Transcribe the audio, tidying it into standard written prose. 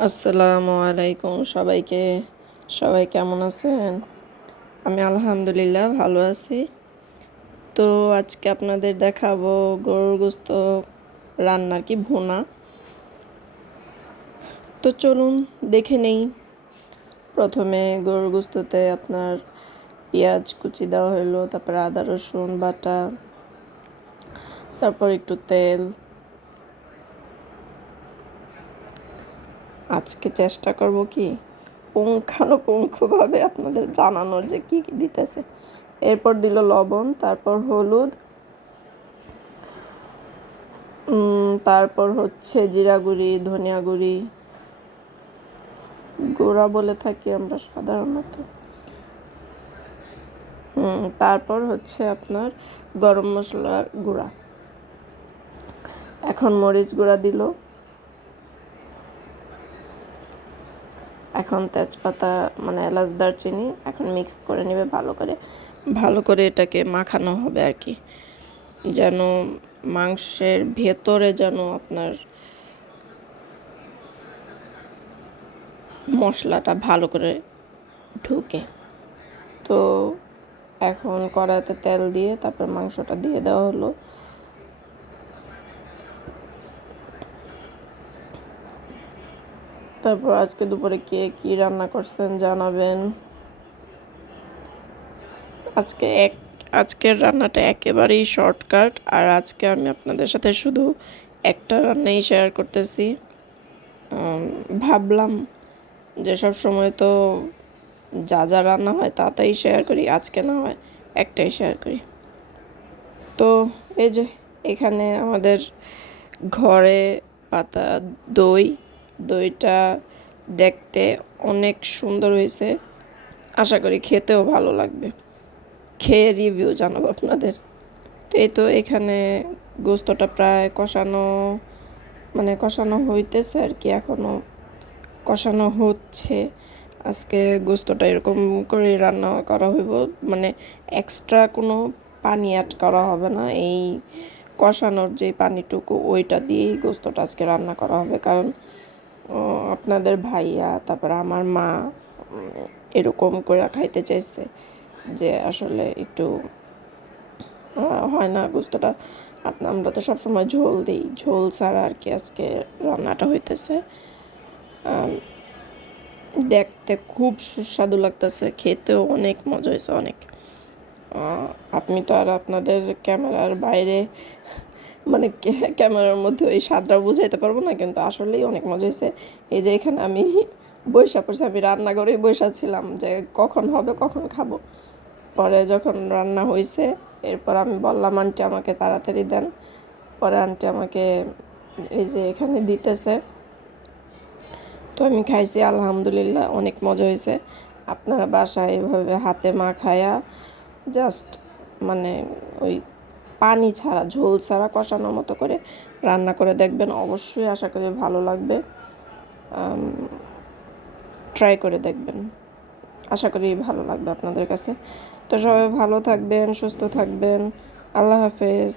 আসসালামু আলাইকুম সবাইকে। সবাই কেমন আছেন? আমি আলহামদুলিল্লাহ ভালো আছি। তো আজকে আপনাদের দেখাবো গরুর গোশত রান্নার ভুনা। তো চলুন দেখে নেই। প্রথমে গরুর গোশততে আপনার পেঁয়াজ কুচি দেওয়া হলো, তারপর আদা রসুন বাটা, তারপর একটু তেল। আজকে চেষ্টা করব পুঙ্খানুপুঙ্খভাবে আপনাদের জানানোর যে কি দিতেছে। এরপর দিল লবণ, তারপর হলুদ, তারপর হচ্ছে জিরা গুঁড়ি, ধনিয়া গুঁড়ি, গুঁড়া বলে থাকি আমরা সাধারণত। তারপর হচ্ছে আপনার গরম মশলার গুঁড়া। এখন মরিচ গুঁড়া দিল, এখন তেজপাতা মানে এলাচ দারচিনি এখন মিক্স করে নেবে ভালো করে এটাকে মাখানো হবে আর কি, যেন মাংসের ভেতরে যেন আপনার মশলাটা ভালো করে ঢুকে। তো এখন কড়াইতে তেল দিয়ে তারপর মাংসটা দিয়ে দেওয়া হলো। তারপর আজকে দুপুরে কে কি রান্না করছেন জানাবেন। আজকের রান্নাটা একেবারেই শর্টকাট, আর আজকে আমি আপনাদের সাথে শুধু একটা রান্নাই শেয়ার করতেছি। ভাবলাম যে সব সময় তো যা রান্না হয় তাই শেয়ার করি, আজকে না হয় একটাই শেয়ার করি। তো এই যে এখানে আমাদের ঘরে পাতা দইটা দেখতে অনেক সুন্দর হয়েছে, আশা করি খেতেও ভালো লাগবে। খেয়ে রিভিউ জানাবো আপনাদের। তো এই তো এখানে গোস্তটা প্রায় কষানো হইতেছে আর কি, এখনও কষানো হচ্ছে। আজকে গোস্তটা এরকম করে রান্না করা হইব, মানে এক্সট্রা কোনো পানি অ্যাড করা হবে না। এই কষানোর যে পানিটুকু ওইটা দিয়েই গোস্তটা আজকে রান্না করা হবে, কারণ আপনাদের ভাইয়া তারপর আমার মা এরকম করে খাইতে চাইছে, যে আসলে একটু হয় না গোস্তটা আমরা তো সবসময় ঝোল দিই, ঝোল ছাড়া আর কি আজকে রান্নাটা হইতেছে। দেখতে খুব সুস্বাদু লাগতেছে, খেতেও অনেক মজা হয়েছে অনেক। আপনি তো আর আপনাদের ক্যামেরার বাইরে মানে ক্যামেরার মধ্যে ওই স্বাদটা বুঝাইতে পারবো না, কিন্তু আসলেই অনেক মজা হয়েছে। এই যে এখানে আমি বইসা পড়ছি, আমি রান্নাঘরেই বইসা ছিলাম যে কখন হবে কখন খাবো। পরে যখন রান্না হয়েছে এরপর আমি বললাম আন্টি আমাকে তাড়াতাড়ি দেন। পরে আন্টি আমাকে এই যে এখানে দিতেছে। তো আমি খাইছি, আলহামদুলিল্লাহ অনেক মজা হয়েছে। আপনারা বাসায় এভাবে হাতে মাখায়া জাস্ট মানে ওই পানি ছাড়া ঝোল ছাড়া কষানোর মতো করে রান্না করে দেখবেন, অবশ্যই আশা করি ভালো লাগবে। ট্রাই করে দেখবেন, আশা করি ভালো লাগবে আপনাদের কাছে। তো সবাই ভালো থাকবেন, সুস্থ থাকবেন। আল্লাহ হাফেজ।